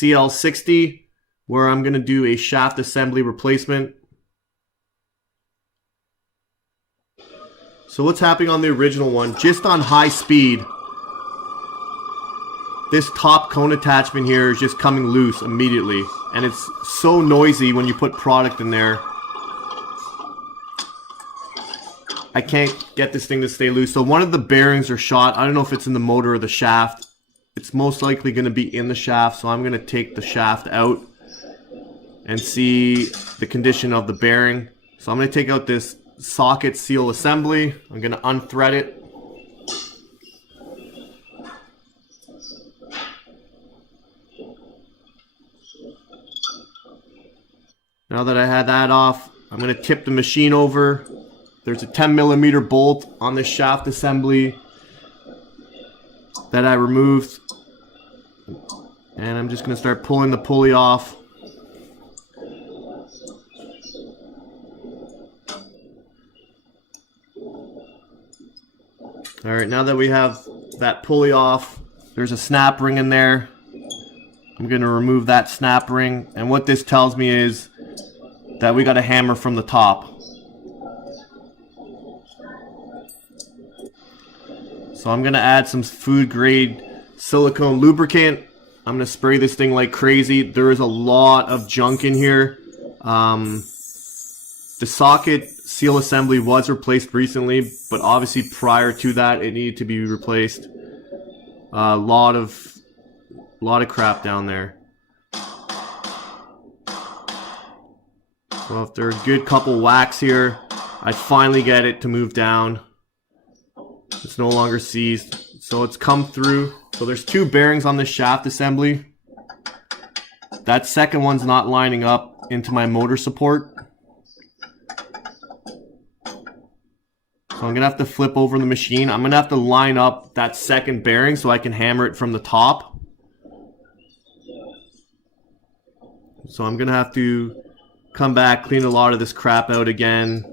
CL60, where I'm going to do a shaft assembly replacement. So what's happening on the original one, just on high speed, this top cone attachment here is just coming loose immediately. And it's so noisy when you put product in there. I can't get this thing to stay loose. So one of the bearings are shot. I don't know if it's in the motor or the shaft. It's most likely going to be in the shaft. So I'm going to take the shaft out and see the condition of the bearing. So I'm going to take out this socket seal assembly. I'm going to unthread it. Now that I had that off, I'm going to tip the machine over. There's a 10mm bolt on this shaft assembly that I removed. And I'm just going to start pulling the pulley off. Alright, now that we have that pulley off, there's a snap ring in there. I'm going to remove that snap ring. And what this tells me is that we got a hammer from the top. So I'm going to add some food grade silicone lubricant. I'm going to spray this thing like crazy. There is a lot of junk in here. The socket seal assembly was replaced recently, but obviously prior to that it needed to be replaced. A lot of crap down there. So after a good couple whacks here, I finally get it to move down. It's no longer seized. So it's come through. So there's two bearings on this shaft assembly. That second one's not lining up into my motor support. So I'm going to have to flip over the machine. I'm going to have to line up that second bearing so I can hammer it from the top. So I'm going to have to come back, clean a lot of this crap out again.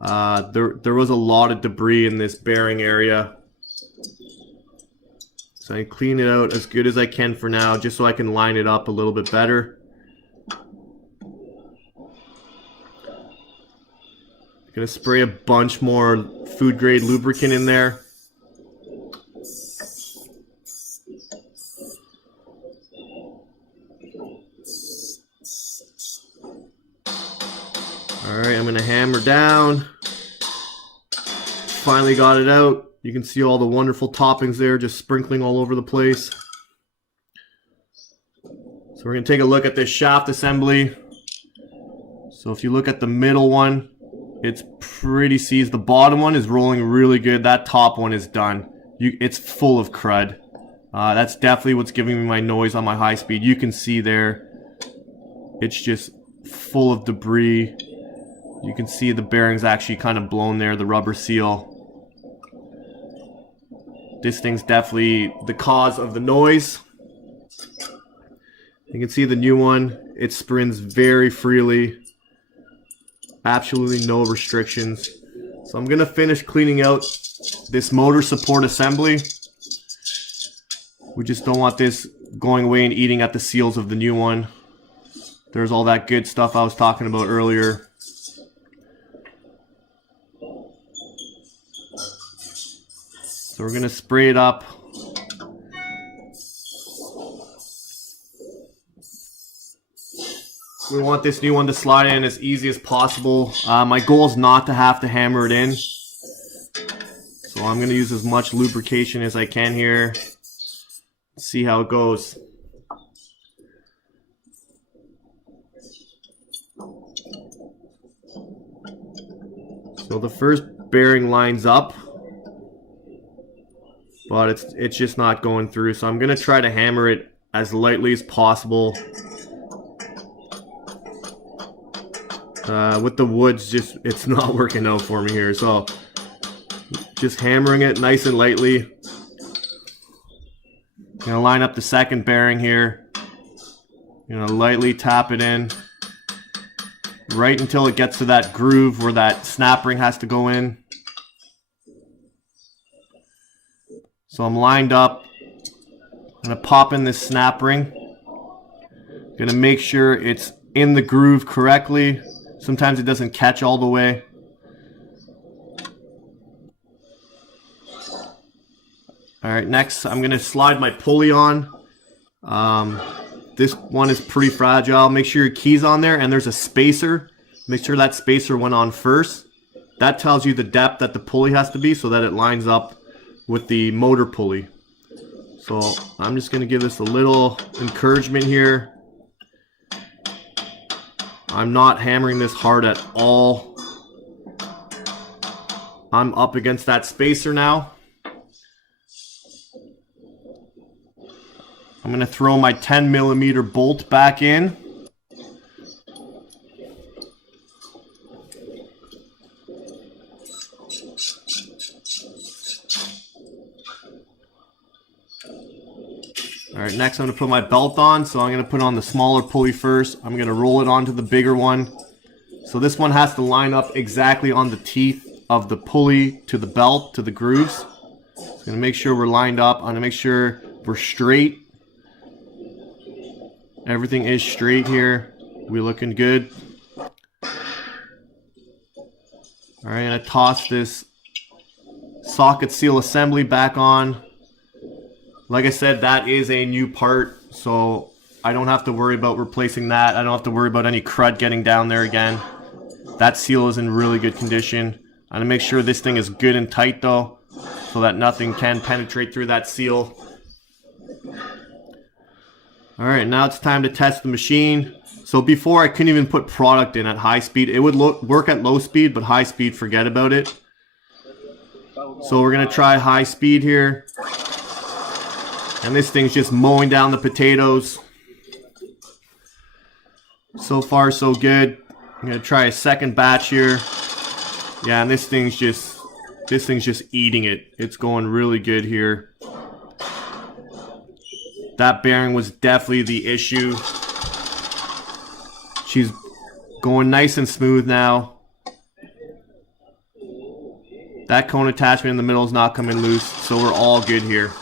There was a lot of debris in this bearing area. So I clean it out as good as I can for now, just so I can line it up a little bit better. I'm gonna spray a bunch more food grade lubricant in there. Alright, I'm gonna hammer down. Finally got it out. You can see all the wonderful toppings there just sprinkling all over the place. So we're going to take a look at this shaft assembly. So if you look at the middle one, it's pretty seized. The bottom one is rolling really good. That top one is done. It's full of crud. That's definitely what's giving me my noise on my high speed. You can see there, it's just full of debris. You can see the bearings actually kind of blown there, the rubber seal. This thing's definitely the cause of the noise. You can see the new one, it spins very freely. Absolutely no restrictions. So I'm going to finish cleaning out this motor support assembly. We just don't want this going away and eating at the seals of the new one. There's all that good stuff I was talking about earlier. So we're going to spray it up. We want this new one to slide in as easy as possible. My goal is not to have to hammer it in. So I'm going to use as much lubrication as I can here. See how it goes. So the first bearing lines up, but it's just not going through. So I'm going to try to hammer it as lightly as possible. With the woods, it's not working out for me here. So just hammering it nice and lightly. Gonna line up the second bearing here. Gonna lightly tap it in. Right until it gets to that groove where that snap ring has to go in. So I'm lined up. I'm gonna pop in this snap ring. Gonna make sure it's in the groove correctly. Sometimes it doesn't catch all the way. Alright, next I'm gonna slide my pulley on. This one is pretty fragile. Make sure your key's on there, and there's a spacer. Make sure that spacer went on first. That tells you the depth that the pulley has to be so that it lines up with the motor pulley. So I'm just going to give this a little encouragement here. I'm not hammering this hard at all. I'm up against that spacer now. I'm going to throw my 10mm bolt back in. Alright, next I'm going to put my belt on. So I'm going to put on the smaller pulley first. I'm going to roll it onto the bigger one. So this one has to line up exactly on the teeth of the pulley to the belt, to the grooves. So I'm going to make sure we're lined up. I'm going to make sure we're straight. Everything is straight here. We're looking good. Alright, I'm going to toss this socket seal assembly back on. Like I said, that is a new part, so I don't have to worry about replacing that. I don't have to worry about any crud getting down there again. That seal is in really good condition. I'm going to make sure this thing is good and tight though, so that nothing can penetrate through that seal. Alright, now it's time to test the machine. So before I couldn't even put product in at high speed. It would work at low speed, but high speed, forget about it. So we're going to try high speed here. And this thing's just mowing down the potatoes. So far, so good. I'm gonna try a second batch here. Yeah, and this thing's just eating it. It's going really good here. That bearing was definitely the issue. She's going nice and smooth now. That cone attachment in the middle is not coming loose, so we're all good here.